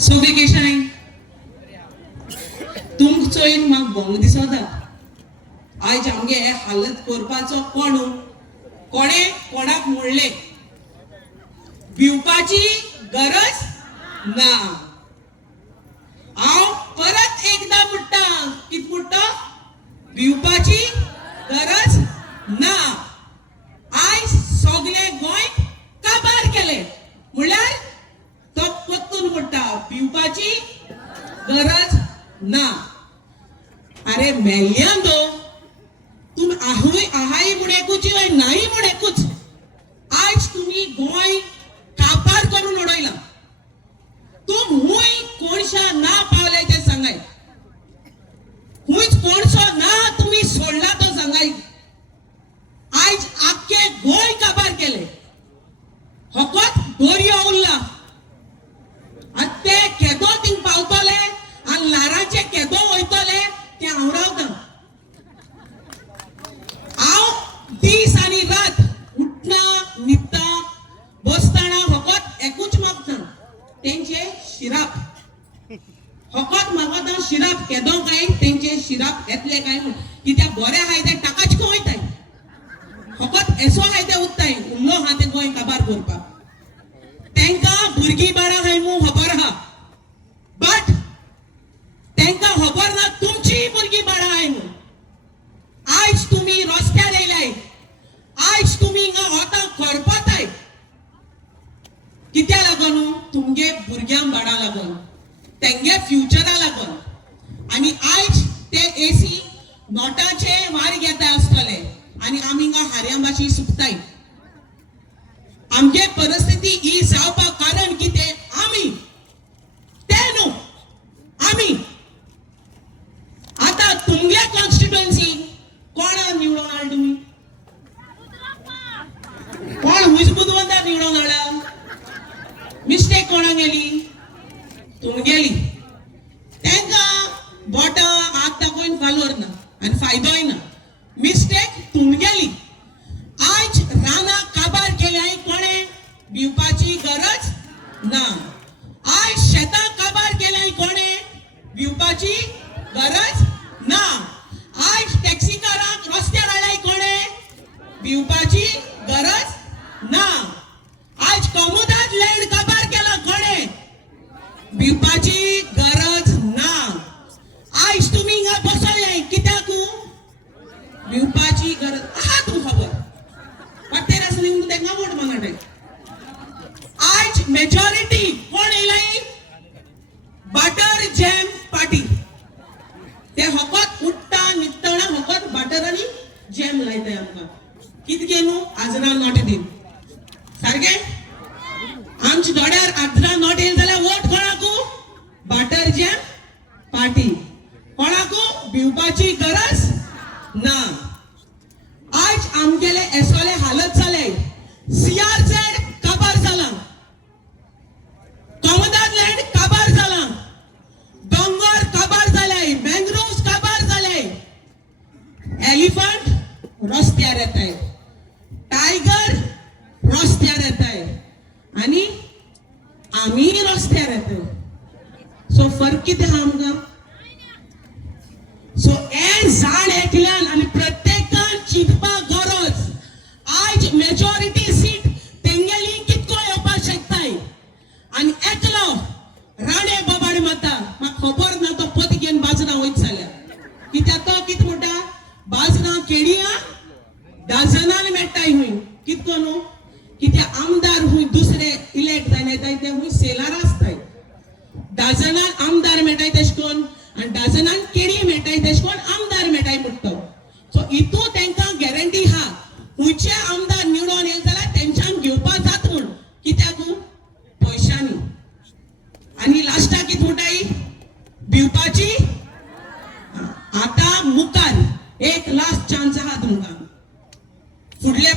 सोफिकेशन तुमक चोयन म्हाका भोंग दिसता आयज आमगे हालत करपाचो कोणे कोणाक म्हणले भिवपाची गरज ना। हांव परत एकदा म्हणटा कित म्हणटा भिवपाची गरज ना। आयज सगळे गोंय काबार केले म्हणल्यार तो पत्तून म्हणटा भिवपाची गरज ना। अरे मेल्यांदो तुम आहाय म्हणेकूच नाही म्हणेकूच आज तुम्ही गोंय काबार करून उडयला। तुम हुंय कोणशा ना पावले ते सांगाय, हुंयच कोणसो ना तुम्ही सोडला तो सांगाय। आज आख्खे गोंय काबार केले, फकत दोरयो उरला आनी ते केदो थिंग पावतले आनी लाराचे केदो वयतले ते हांव रावता। हांव दीस आनी रात उठना न्हिदता बसताना फकत एकूच मागता तेंचे शिराप। फकत मागता शिराप केदो काय तेंचे शिराप येतले काय म्हूण, कित्याक बरे आहाय ते टाकाच खंय वयताय, फकत एसो आहाय ते उत्ताय उरलो आहा ते गोंय काबार करपाक। तेंकां भुरगीं बाळां आहाय म्हूण खबर आहा, बट तेंकां खबर ना तुमची भुरगीं बाळां आहाय म्हूण। आयज तुम्ही रस्त्यार येयलाय, आयज तुम्ही हिंगा वता खरपताय कित्या लागून तुमगे भुरग्यांक बाळां लागून, तेंगे फ्युचरा लागून। आनी आयज ते एसी नोटाचे वार घेता आसतले आनी आमी हिंगा हार्यांबाशी सुकताय। आमगे परिस्थिती ही जावपाक कारण कितें आमी ते न्हू आमी। आता तुमगे कॉन्स्टिट्युएन्सी कोणा निवडून हाड तुम्ही, कोण हुंयच बुदवंताक निवडून हाडा। मिस्टेक कोणा गेली तुमगेली, तेंकां बोटां हात दाखोवन फालोर ना आनी फायदोय ना, मिस्टेक तुमगेली। आयज रानां काबार केल्याय कोणे भिवपाची गरज ना। आयज शेतां काबार केल्याय कोणे भिवपाची गरज ना। आयज टॅक्सीकारांक रस्त्यार हाडल्याय कोणे भिवपाची गरज ना। आयज कॉमोदाद लँड काबार केला कोणे भिवपाची गरज ना। आयज तुम्ही हिंगा बसले कित्याक भिवपाची गरज आहा तू खबर वाटेर आसली तेंकां वोट मागताय। आयज मेजॉरिटी कोण येयलाय बटर जॅम पार्टी, ते फकत उठता न्हिदतना फकत बटर आनी जॅम लायताय आमकां। कितके न्हू आजरा नोट दिन सारखे आमच्या दोड्यार आजरा नोट येयल जाल्यार वोट कोणाकू बटर जॅम पार्टी, कोणाकू भिवपाची गरज ना। आज आमगेले एसोले हालत जाले, सीआरझेड काबार जाला, कॉमोदाद लँड काबार जाला, दोंगर काबार जाले, मँग्रोव्स काबार जाले, एलिफंट रस्त्यार येताय, टायगर रस्त्यार येताय आनी आमी रस्त्यार येताय। सो फरक कितें आहा आमकां? सो हे झाड एकल्यान आनी प्रत्येकान चिंतपाक गरज। आयज मेजॉरिटी सीट तेंगेली कितको येवपाक शकताय आनी एकलो राणे बाबाड माता म्हाका खबर ना तो पत घेवन बाजरां वयत जाल्यार, कित्याक तो कित म्हणटा बाजरां केडियां डझनान मेळटाय हुंय कितको न्हू, कित्याक आमदार हुंय दुसरे इलेक्ट जावन येताय ते हुंय सेलार आसताय। डझनान आमदार मेळटाय तेश कोन आनी डझनान केडी मेळटाय तेश कोन आमदार मेळटाय म्हणटा। सो इतू तेंकां गॅरंटी आहा हुंयचे आमदार निवडून येयले जाल्यार तेंच्यान घेवपाक जाता म्हूण, कित्याक पयशांनी। आनी लास्टाक कित म्हणटाय भिवपाची। आता मुखार एक लास्ट चान्स आहा तुमकां, फुडले